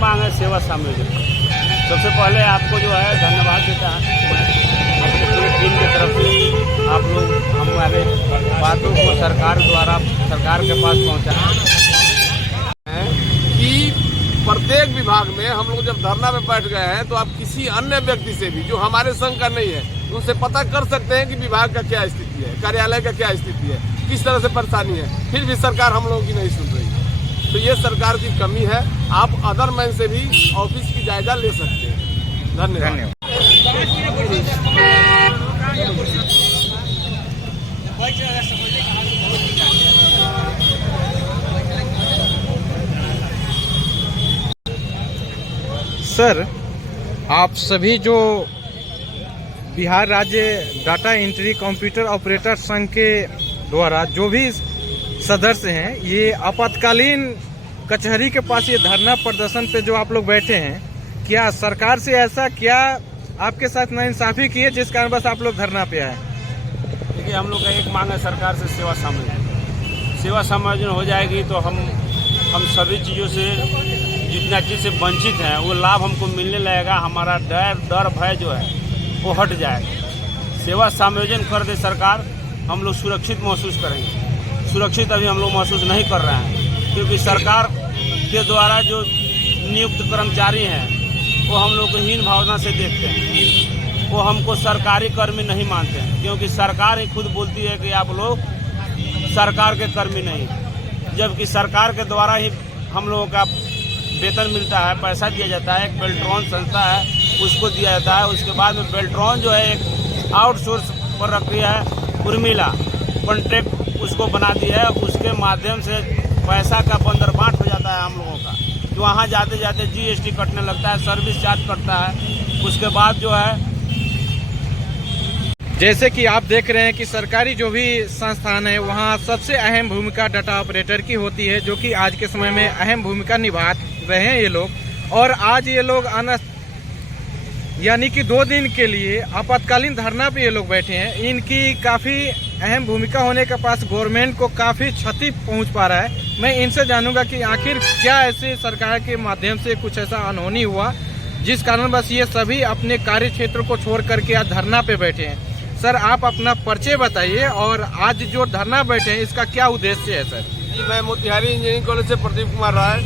मांग है सेवा समायोजन। सबसे पहले आपको जो है धन्यवाद देता है अपनी पूरी टीम की तरफ से। आप लोग हमारे बातों को सरकार द्वारा सरकार के पास पहुँचाए कि प्रत्येक विभाग में हम लोग जब धरना में बैठ गए हैं तो आप किसी अन्य व्यक्ति से भी जो हमारे संघ का नहीं है उनसे पता कर सकते हैं कि विभाग का क्या स्थिति है, कार्यालय का क्या स्थिति है, किस तरह से परेशानी है। फिर भी सरकार हम लोगों की नहीं सुन रही है, तो ये सरकार की कमी है। आप अदर मैन से भी ऑफिस की जायजा ले सकते हैं। धन्यवाद। सर, आप सभी जो बिहार राज्य डाटा एंट्री कंप्यूटर ऑपरेटर संघ के द्वारा जो भी सदस्य हैं, ये आपातकालीन कचहरी के पास ये धरना प्रदर्शन पे जो आप लोग बैठे हैं, क्या सरकार से ऐसा क्या आपके साथ नाइंसाफी की है जिस कारण बस आप लोग धरना पे आए? देखिए, हम लोग का एक मांग है सरकार से सेवा समायोजन। सेवा समायोजन हो जाएगी तो हम सभी चीज़ों से जितना चीज़ से वंचित हैं वो लाभ हमको मिलने लगेगा। हमारा डर भय जो है वो हट जाएगा। सेवा समायोजन कर दे सरकार, हम लोग सुरक्षित महसूस करेंगे। सुरक्षित अभी हम लोग महसूस नहीं कर रहे हैं, क्योंकि सरकार के द्वारा जो नियुक्त कर्मचारी हैं वो हम लोग को हीन भावना से देखते हैं। वो हमको सरकारी कर्मी नहीं मानते हैं, क्योंकि सरकार ही खुद बोलती है कि आप लोग सरकार के कर्मी नहीं, जबकि सरकार के द्वारा ही हम लोगों का वेतन मिलता है, पैसा दिया जाता है। एक बेल्ट्रॉन संस्था है, उसको दिया जाता है। उसके बाद में बेल्ट्रॉन जो है एक आउटसोर्स पर रखी है, उर्मिला कॉन्ट्रैक्ट उसको बना दिया है। उसके माध्यम से पैसा का बंदरबाट हो जाता है हम लोगों का, जो वहाँ जाते जाते GST कटने लगता है, सर्विस चार्ज कटता है। उसके बाद जो है जैसे कि आप देख रहे हैं कि सरकारी जो भी संस्थान है वहाँ सबसे अहम भूमिका डाटा ऑपरेटर की होती है, जो कि आज के समय में अहम भूमिका निभा रहे हैं ये लोग। और आज ये लोग यानी कि 2 दिन के लिए आपातकालीन धरना पे ये लोग बैठे हैं। इनकी काफ़ी अहम भूमिका होने के पास गवर्नमेंट को काफ़ी क्षति पहुंच पा रहा है। मैं इनसे जानूंगा कि आखिर क्या ऐसे सरकार के माध्यम से कुछ ऐसा अनहोनी हुआ जिस कारण बस ये सभी अपने कार्य क्षेत्र को छोड़ करके आज धरना पे बैठे हैं। सर, आप अपना परिचय बताइए और आज जो धरना बैठे हैं इसका क्या उद्देश्य है? सर जी, मैं मोतिहारी इंजीनियरिंग कॉलेज से प्रदीप कुमार राय।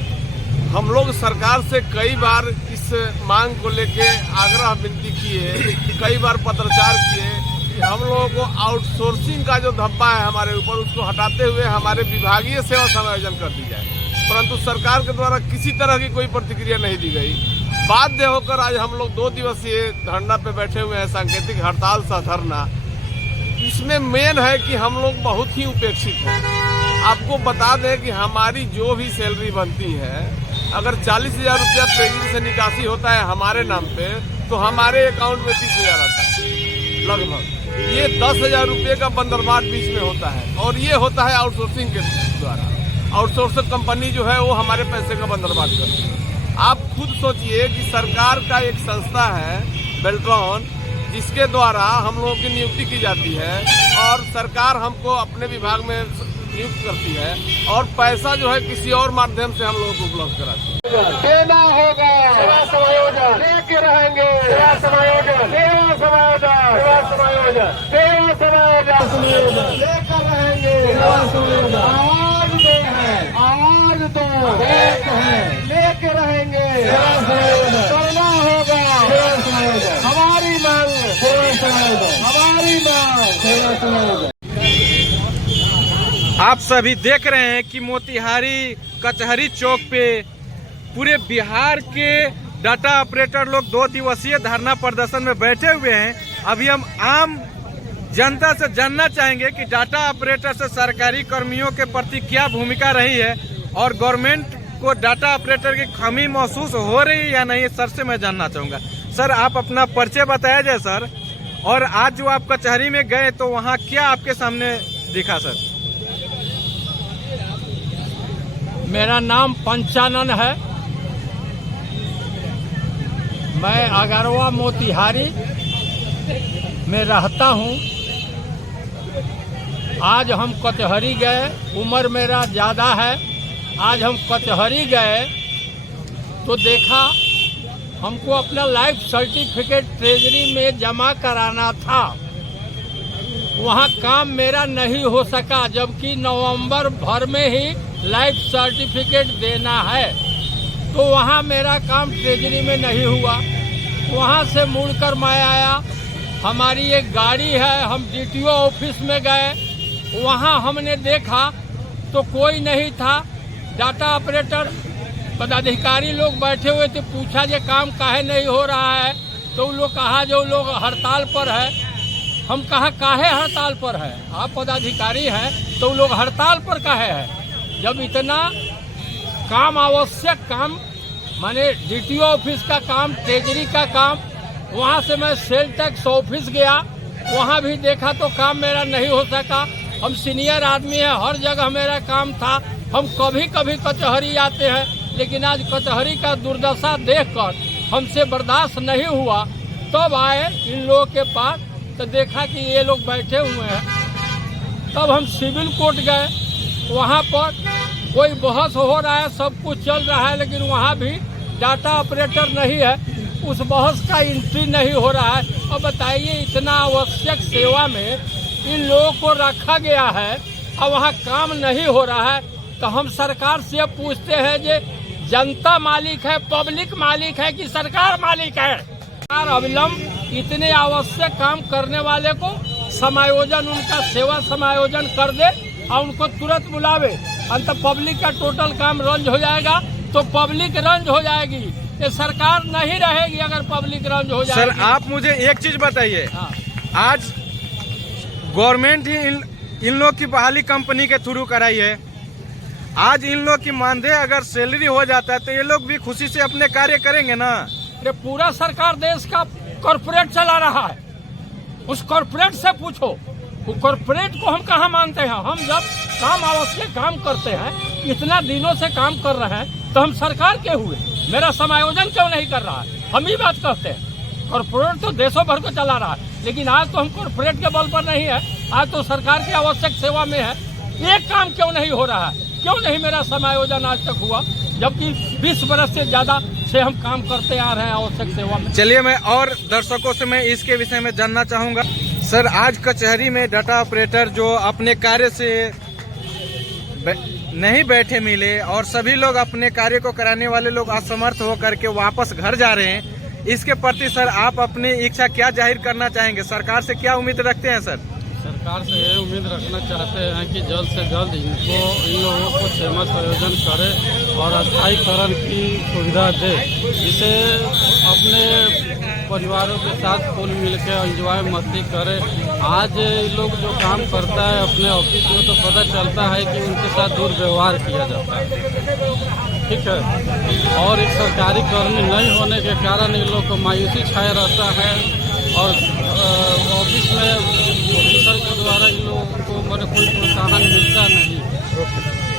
हम लोग सरकार से कई बार इस मांग को लेके आग्रह विनती किए, कई बार पत्राचार किए कि हम लोगों को आउटसोर्सिंग का जो धब्बा है हमारे ऊपर, उसको हटाते हुए हमारे विभागीय सेवा समायोजन कर दी जाए, परंतु सरकार के द्वारा किसी तरह की कोई प्रतिक्रिया नहीं दी गई। बाध्य होकर आज हम लोग 2 दिवसीय धरना पे बैठे हुए हैं, सांकेतिक हड़ताल सा धरना। इसमें मेन है कि हम लोग बहुत ही उपेक्षित हैं। आपको बता दें कि हमारी जो भी सैलरी बनती है, अगर 40,000 रुपया ट्रेजरी से निकासी होता है हमारे नाम पे, तो हमारे अकाउंट में 30,000 आता है लगभग। ये 10,000 रुपये का बंदरबाट बीच में होता है, और ये होता है आउटसोर्सिंग के द्वारा। आउटसोर्सिंग कंपनी जो है वो हमारे पैसे का बंदरबाट करती है। आप खुद सोचिए कि सरकार का एक संस्था है बेल्ट्रॉन, जिसके द्वारा हम लोगों की नियुक्ति की जाती है और सरकार हमको अपने विभाग में नियुक्त करती है, और पैसा जो है किसी और माध्यम से हम लोगों को उपलब्ध कराती है। देना होगा सेवा समायोजन, लेके रहेंगे सेवा समायोजन, सेवा समायोजन, सेवा समायोजन, सेवा समायोजन, लेकर रहेंगे सेवा समायोजन। आवाज दे है, आवाज दो देख है, लेके रहेंगे सेवा समायोजन, करना होगा सेवा समायोजन, हमारी मांग सेवा समायोजन, हमारी मांग सेवा समायोजन। आप सभी देख रहे हैं कि मोतिहारी कचहरी चौक पे पूरे बिहार के डाटा ऑपरेटर लोग 2 दिवसीय धरना प्रदर्शन में बैठे हुए हैं। अभी हम आम जनता से जानना चाहेंगे कि डाटा ऑपरेटर से सरकारी कर्मियों के प्रति क्या भूमिका रही है और गवर्नमेंट को डाटा ऑपरेटर की कमी महसूस हो रही है या नहीं। सर से मैं जानना चाहूँगा। सर, आप अपना परिचय बताया जाए सर, और आज जो आप कचहरी में गए तो वहाँ क्या आपके सामने दिखा? सर, मेरा नाम पंचानन है, मैं अगरवा मोतिहारी में रहता हूँ। आज हम कचहरी गए, उम्र मेरा ज़्यादा है। आज हम कचहरी गए तो देखा हमको अपना लाइफ सर्टिफिकेट ट्रेजरी में जमा कराना था। वहाँ काम मेरा नहीं हो सका, जबकि नवंबर भर में ही लाइफ सर्टिफिकेट देना है। तो वहाँ मेरा काम ट्रेजरी में नहीं हुआ। वहाँ से मुड़कर मैं आया, हमारी एक गाड़ी है, हम डीटीओ ऑफिस में गए। वहाँ हमने देखा तो कोई नहीं था। डाटा ऑपरेटर पदाधिकारी लोग बैठे हुए थे। पूछा जे काम काहे नहीं हो रहा है, तो उन लोग कहा जो लोग हड़ताल पर है। हम कहा काहे हड़ताल पर है, आप पदाधिकारी हैं तो उन लोग हड़ताल पर काहे है। जब इतना काम, आवश्यक काम, माने डीटीओ ऑफिस का काम, ट्रेजरी का काम, वहाँ से मैं सेल टैक्स ऑफिस गया, वहाँ भी देखा तो काम मेरा नहीं हो सका। हम सीनियर आदमी हैं, हर जगह मेरा काम था। हम कभी कभी कचहरी आते हैं, लेकिन आज कचहरी का दुर्दशा देखकर हमसे बर्दाश्त नहीं हुआ। तब आए इन लोगों के पास तो देखा कि ये लोग बैठे हुए हैं। तब हम सिविल कोर्ट गए, वहाँ पर कोई बहस हो रहा है, सब कुछ चल रहा है, लेकिन वहाँ भी डाटा ऑपरेटर नहीं है, उस बहस का एंट्री नहीं हो रहा है। अब बताइए, इतना आवश्यक सेवा में इन लोगों को रखा गया है और वहाँ काम नहीं हो रहा है। तो हम सरकार से पूछते हैं जे जनता मालिक है, पब्लिक मालिक है कि सरकार मालिक है? सरकार अविलंब इतने आवश्यक काम करने वाले को समायोजन, उनका सेवा समायोजन कर दे और उनको तुरंत बुलावे। अंत पब्लिक का टोटल काम रंज हो जाएगा तो पब्लिक रंज हो जाएगी। ये सरकार नहीं रहेगी अगर पब्लिक रंज हो जाएगी। सर, आप मुझे एक चीज बताइए। हाँ। आज गवर्नमेंट ही इन लोग की बहाली कंपनी के थ्रू कराई है। आज इन लोग की मानदेय अगर सैलरी हो जाता है तो ये लोग भी खुशी से अपने कार्य करेंगे ना। ये पूरा सरकार देश का कॉर्पोरेट चला रहा है, उस कॉर्पोरेट से पूछो। वो कॉर्पोरेट को हम कहाँ मानते हैं? हम जब काम, आवश्यक काम करते हैं, इतना दिनों से काम कर रहे हैं, तो हम सरकार के हुए, मेरा समायोजन क्यों नहीं कर रहा है? हम ही बात करते हैं। कॉर्पोरेट तो देशों भर को चला रहा है, लेकिन आज तो हम कॉर्पोरेट के बल पर नहीं है, आज तो सरकार की आवश्यक सेवा में है। एक काम क्यों नहीं हो रहा है? क्यों नहीं मेरा समायोजन आज तक हुआ, जबकि 20 बरस से ज्यादा से हम काम करते आ रहे हैं आवश्यक सेवा में। चलिए, मैं और दर्शकों से मैं इसके विषय में जानना चाहूँगा। सर, आज कचहरी में डाटा ऑपरेटर जो अपने कार्य से नहीं बैठे मिले और सभी लोग अपने कार्य को कराने वाले लोग असमर्थ होकर के वापस घर जा रहे हैं, इसके प्रति सर आप अपनी इच्छा क्या जाहिर करना चाहेंगे? सरकार से क्या उम्मीद रखते हैं सर? सरकार से ये उम्मीद रखना चाहते हैं कि जल्द से जल्द इन लोगों को सेवा संयोजन करे और स्थायीकरण की सुविधा दे, जिसे अपने परिवारों के साथ फुल मिलकर एंजॉय मस्ती करे। आज ये लोग जो काम करता है अपने ऑफिस में, तो पता चलता है कि उनके साथ दुर्व्यवहार किया जाता है, ठीक है। और एक सरकारी कर्मी नहीं होने के कारण इन लोग को मायूसी छाया रहता है और ऑफिस में ऑफिसर के द्वारा इन लोगों को कोई प्रोत्साहन मिलता नहीं।